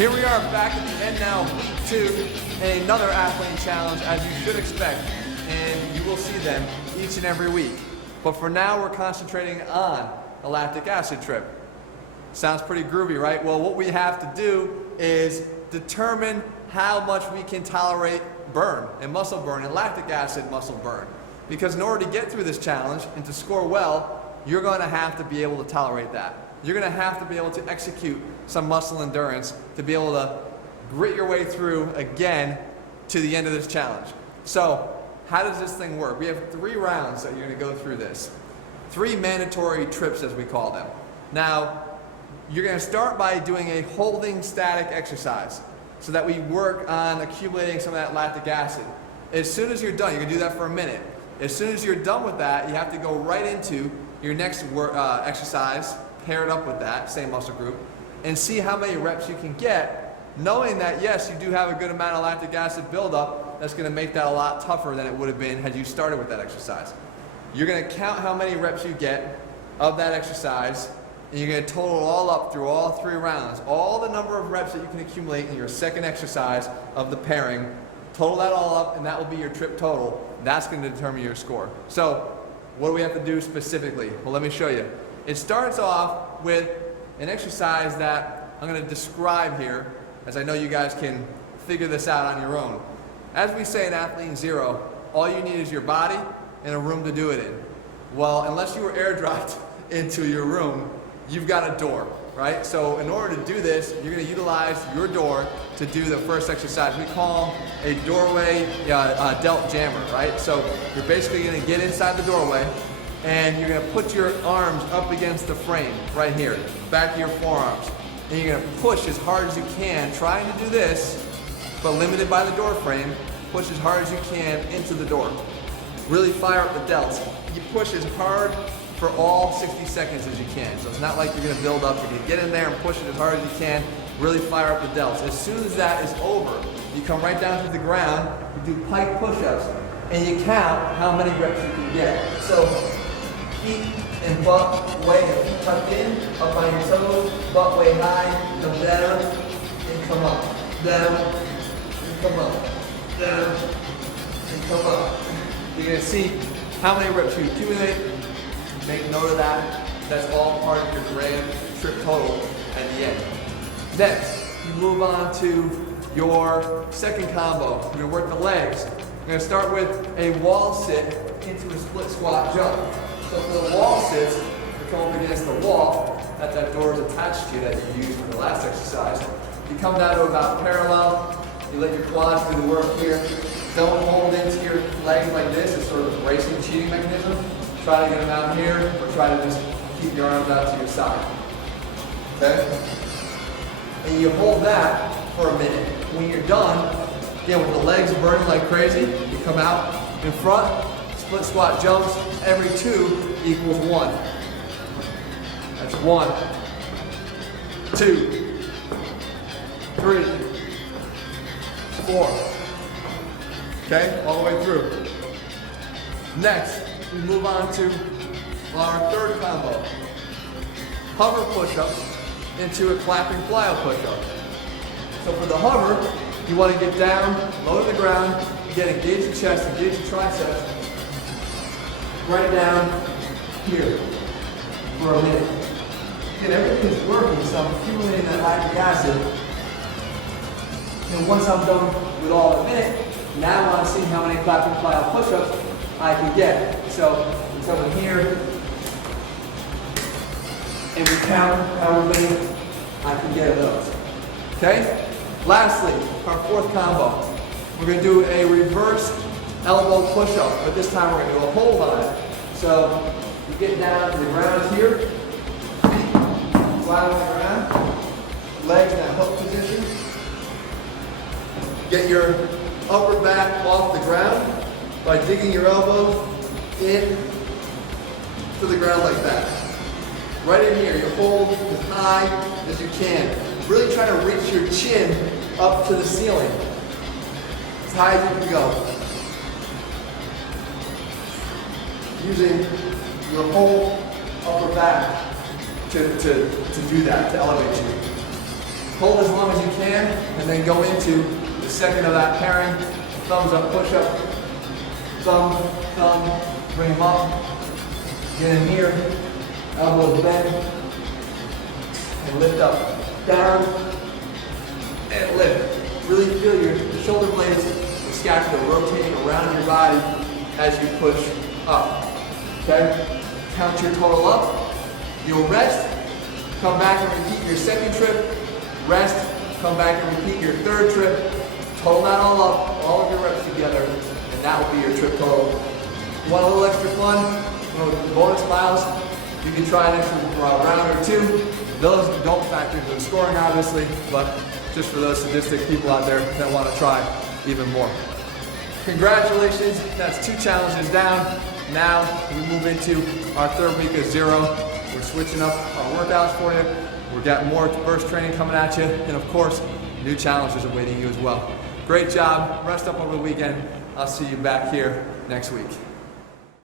Here we are back at the end now, week 2, and another athlete challenge, as you should expect, and you will see them each and every week. But for now, we're concentrating on a lactic acid trip. Sounds pretty groovy, right? Well, what we have to do is determine how much we can tolerate burn and muscle burn and lactic acid muscle burn. Because in order to get through this challenge and to score well, you're going to have to be able to tolerate that. You're going to have to be able to execute some muscle endurance to be able to grit your way through again to the end of this challenge. So, how does this thing work? We have 3 rounds that you're going to go through this. 3 mandatory trips, as we call them. Now, you're going to start by doing a holding static exercise so that we work on accumulating some of that lactic acid. As soon as you're done, you're going to do that for a minute. As soon as you're done with that, you have to go right into your next exercise, paired up with that, same muscle group, and see how many reps you can get, knowing that yes, you do have a good amount of lactic acid buildup. That's going to make that a lot tougher than it would have been had you started with that exercise. You're going to count how many reps you get of that exercise, and you're going to total it all up through all 3 rounds. All the number of reps that you can accumulate in your second exercise of the pairing, total that all up, and that will be your trip total. That's going to determine your score. So, what do we have to do specifically? Well, let me show you. It starts off with an exercise that I'm going to describe here, as I know you guys can figure this out on your own. As we say in Athlete Zero, all you need is your body and a room to do it in. Well, unless you were airdropped into your room, you've got a door, right? So in order to do this, you're going to utilize your door to do the first exercise. We call them a doorway delt jammer, right? So you're basically going to get inside the doorway, and you're going to put your arms up against the frame right here, back of your forearms. And you're going to push as hard as you can, trying to do this, but limited by the door frame. Push as hard as you can into the door. Really fire up the delts. You push as hard for all 60 seconds as you can. So it's not like you're going to build up. You're going to get in there and push it as hard as you can. Really fire up the delts. As soon as that is over, you come right down to the ground, you do pike push-ups, and you count how many reps you can get. So feet and butt way tucked in, up on your toes, butt way high, come down, and come up. Down, and come up. Down, and come up. You're going to see how many reps you accumulate. Make note of that. That's all part of your grand trip total at the end. Next, you move on to your second combo. You're going to work the legs. You're going to start with a wall sit into a split squat jump. So for the wall sits, you come up against the wall that door is attached to that you used for the last exercise. You come down to about parallel. You let your quads do the work here. Don't hold into your legs like this. It's sort of a bracing cheating mechanism. Try to get them out here, or try to just keep your arms out to your side. Okay? And you hold that for a minute. When you're done, again with the legs burning like crazy, you come out in front, split squat jumps, every 2 equals 1. That's 1, 2, 3, 4. Okay, all the way through. Next, we move on to our third combo. Hover push-ups into a clapping plyo push-up. So for the hover, you want to get down, low to the ground, again, engage the chest, engage the triceps, right down here for a minute. Again, everything's working, so I'm accumulating that lactic acid. And once I'm done with all in a minute, now I want to see how many clapping plyo push-ups I can get. So we come in here, and we count how many I can get of those. Okay? Lastly, our 4th combo. We're going to do a reverse elbow push-up, but this time we're going to do a hold on it. So you get down to the ground here, feet flat on the ground, legs in a hook position. Get your upper back off the ground by digging your elbows in to the ground like that. Right in here, you hold as high as you can. Really try to reach your chin up to the ceiling. As high as you can go. Using your whole upper back to do that, to elevate you. Hold as long as you can, and then go into the second of that pairing. Thumbs up, push up, thumb, bring them up. Get in here, elbows bend, and lift up, down, and lift. Really feel your shoulder blades, the scapula rotating around your body as you push up. Okay? Count your total up. You'll rest, come back and repeat your second trip, rest, come back and repeat your third trip. Total that all up, all of your reps together, and that will be your trip total. You want a little extra fun? Bonus miles, you can try an extra round or two. Those don't factor into the scoring, obviously, but just for those sadistic people out there that want to try even more. Congratulations, that's 2 challenges down. Now we move into our third week of 0. We're switching up our workouts for you. We've got more burst training coming at you, and of course, new challenges awaiting you as well. Great job, rest up over the weekend. I'll see you back here next week.